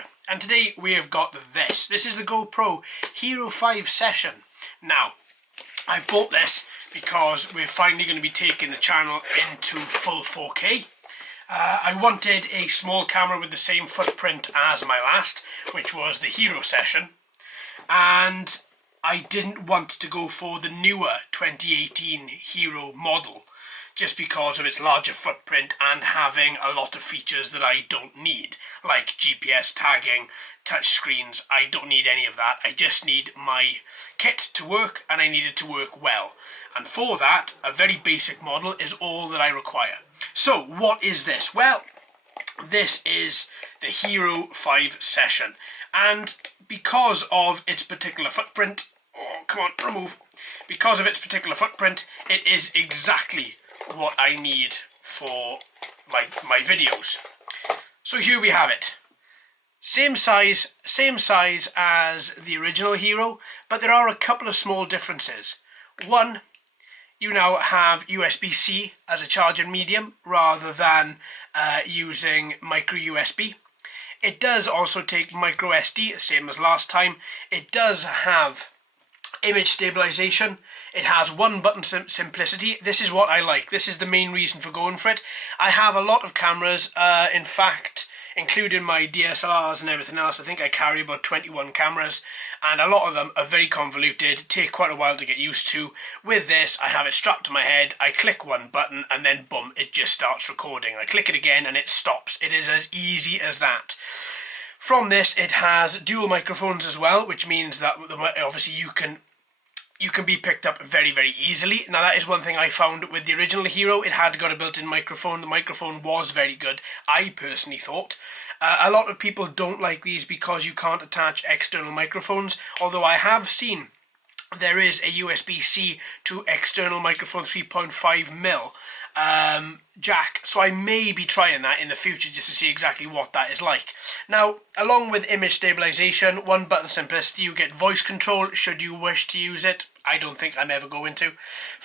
here, and today we have got this. This is the GoPro Hero 5 Session. Now, I bought this because we're finally going to be taking the channel into full 4K. I wanted a small camera with the same footprint as my last, which was the Hero Session, and I didn't want to go for the newer 2018 Hero model, just because of its larger footprint and having a lot of features that I don't need, like GPS tagging, touchscreens. I don't need any of that. I just need my kit to work, and I need it to work well. And for that, a very basic model is all that I require. So, what is this? Well, this is the Hero 5 Session. And because of its particular footprint, because of its particular footprint, it is exactly what I need for my videos. So here we have it. Same size as the original Hero, but there are a couple of small differences. One, you now have USB-C as a charging medium rather than using micro USB. It does also take micro SD, same as last time. It does have image stabilization. It has one button simplicity. This is what I like. This is the main reason for going for it. I have a lot of cameras, in fact, including my DSLRs and everything else. I think I carry about 21 cameras, and a lot of them are very convoluted, take quite a while to get used to. With this, I have it strapped to my head, I click one button, and then boom, it just starts recording. I click it again and it stops. It is as easy as that. From this, it has dual microphones as well, which means that obviously you can be picked up very, very easily. Now, that is one thing I found with the original Hero. It had got a built-in microphone. The microphone was very good, I personally thought. A lot of people don't like these because you can't attach external microphones, although I have seen there is a USB-C to external microphone 3.5mm jack, so I may be trying that in the future just to see exactly what that is like. Now, along with image stabilization, one button simplicity, you get voice control should you wish to use it. I don't think I'm ever going to.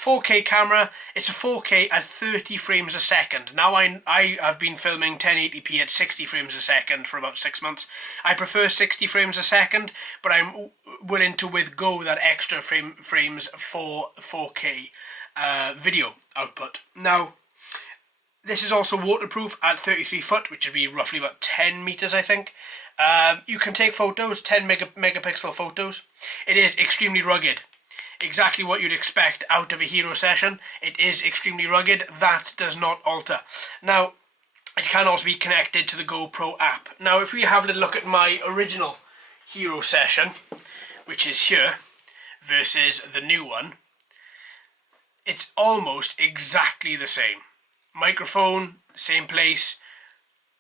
4K camera, it's a 4K at 30 frames a second. Now, I have been filming 1080p at 60 frames a second for about 6 months. I prefer 60 frames a second, but I'm willing to withgo that extra frames for 4K video output. Now, this is also waterproof at 33 foot, which would be roughly about 10 meters, I think. You can take photos, 10 megapixel photos. It is extremely rugged. Exactly what you'd expect out of a Hero Session. It is extremely rugged. That does not alter. Now, it can also be connected to the GoPro app. Now, if we have a little look at my original Hero Session, which is here, versus the new one, it's almost exactly the same. Microphone, same place.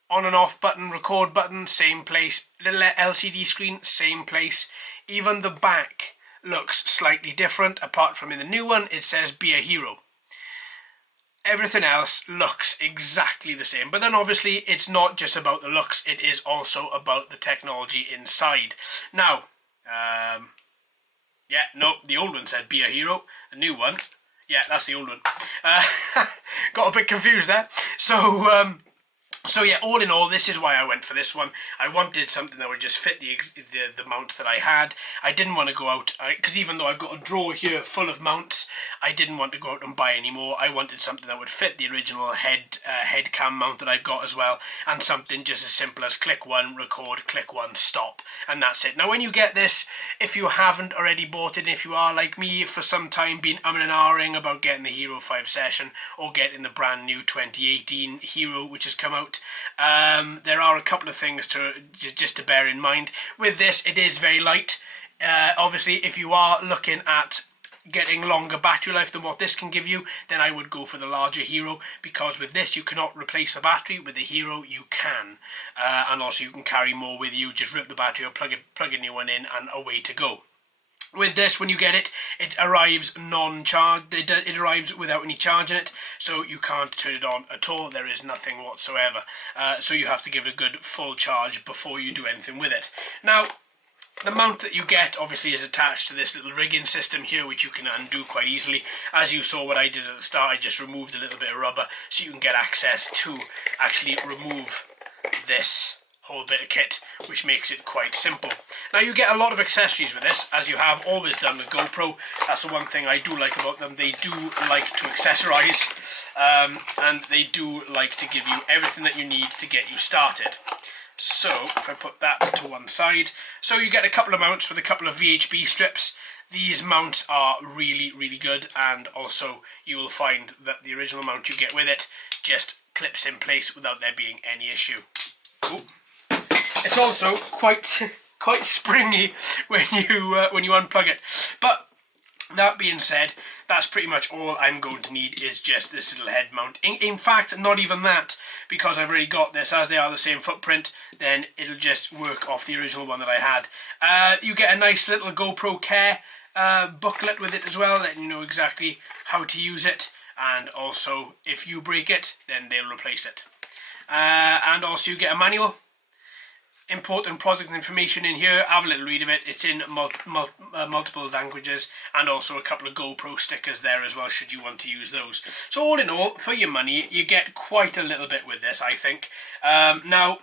On and off button, record button, same place. Little LCD screen, same place. Even the back looks slightly different. Apart from in the new one, it says "Be a Hero." Everything else looks exactly the same. But then obviously it's not just about the looks, it is also about the technology inside. Now, yeah, no, the old one said "Be a Hero." The new one, yeah, that's the old one. Got a bit confused there. So yeah, all in all, this is why I went for this one. I wanted something that would just fit the mount that I had. I didn't want to go out, because even though I've got a drawer here full of mounts, I didn't want to go out and buy any more. I wanted something that would fit the original head cam mount that I've got as well, and something just as simple as click one, record, click one, stop, and that's it. Now, when you get this, if you haven't already bought it, if you are like me for some time been umming and ahhing about getting the Hero 5 Session or getting the brand new 2018 Hero which has come out, there are a couple of things just to bear in mind. With this, it is very light. Obviously, if you are looking at getting longer battery life than what this can give you, then I would go for the larger Hero, because with this you cannot replace a battery. With the Hero you can, and also you can carry more with you. Just rip the battery or plug a new one in and away to go. With this, when you get it, it arrives non-charged. It arrives without any charge in it, so you can't turn it on at all. There is nothing whatsoever. So you have to give it a good full charge before you do anything with it. Now, the mount that you get obviously is attached to this little rigging system here, which you can undo quite easily. As you saw what I did at the start, I just removed a little bit of rubber so you can get access to actually remove this whole bit of kit, which makes it quite simple. Now you get a lot of accessories with this, as you have always done with GoPro. That's the one thing I do like about them. They do like to accessorize, and they do like to give you everything that you need to get you started. So if I put that to one side, so you get a couple of mounts with a couple of VHB strips. These mounts are really, really good, and also you will find that the original mount you get with it just clips in place without there being any issue. Ooh. It's also quite springy when you unplug it. But that being said, that's pretty much all I'm going to need is just this little head mount. In fact, not even that, because I've already got this, as they are the same footprint, then it'll just work off the original one that I had. You get a nice little GoPro Care booklet with it as well, letting you know exactly how to use it, and also if you break it, then they'll replace it. And also you get a manual. Important product information in here. Have a little read of it. It's in multiple languages, and also a couple of GoPro stickers there as well, should you want to use those. So all in all, for your money, you get quite a little bit with this, I think. Now,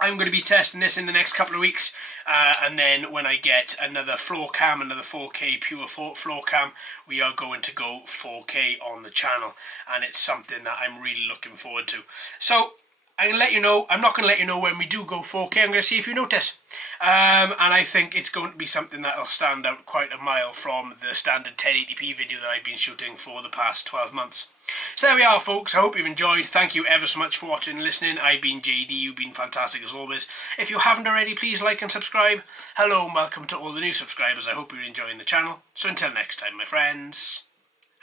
I'm going to be testing this in the next couple of weeks, and then when I get another floor cam, another 4K pure floor cam, we are going to go 4K on the channel, and it's something that I'm really looking forward to. So I'm going to let you know. I'm not going to let you know when we do go 4K. I'm going to see if you notice. And I think it's going to be something that will stand out quite a mile from the standard 1080p video that I've been shooting for the past 12 months. So there we are, folks. I hope you've enjoyed. Thank you ever so much for watching and listening. I've been JD. You've been fantastic as always. If you haven't already, please like and subscribe. Hello and welcome to all the new subscribers. I hope you're enjoying the channel. So until next time, my friends,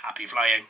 happy flying.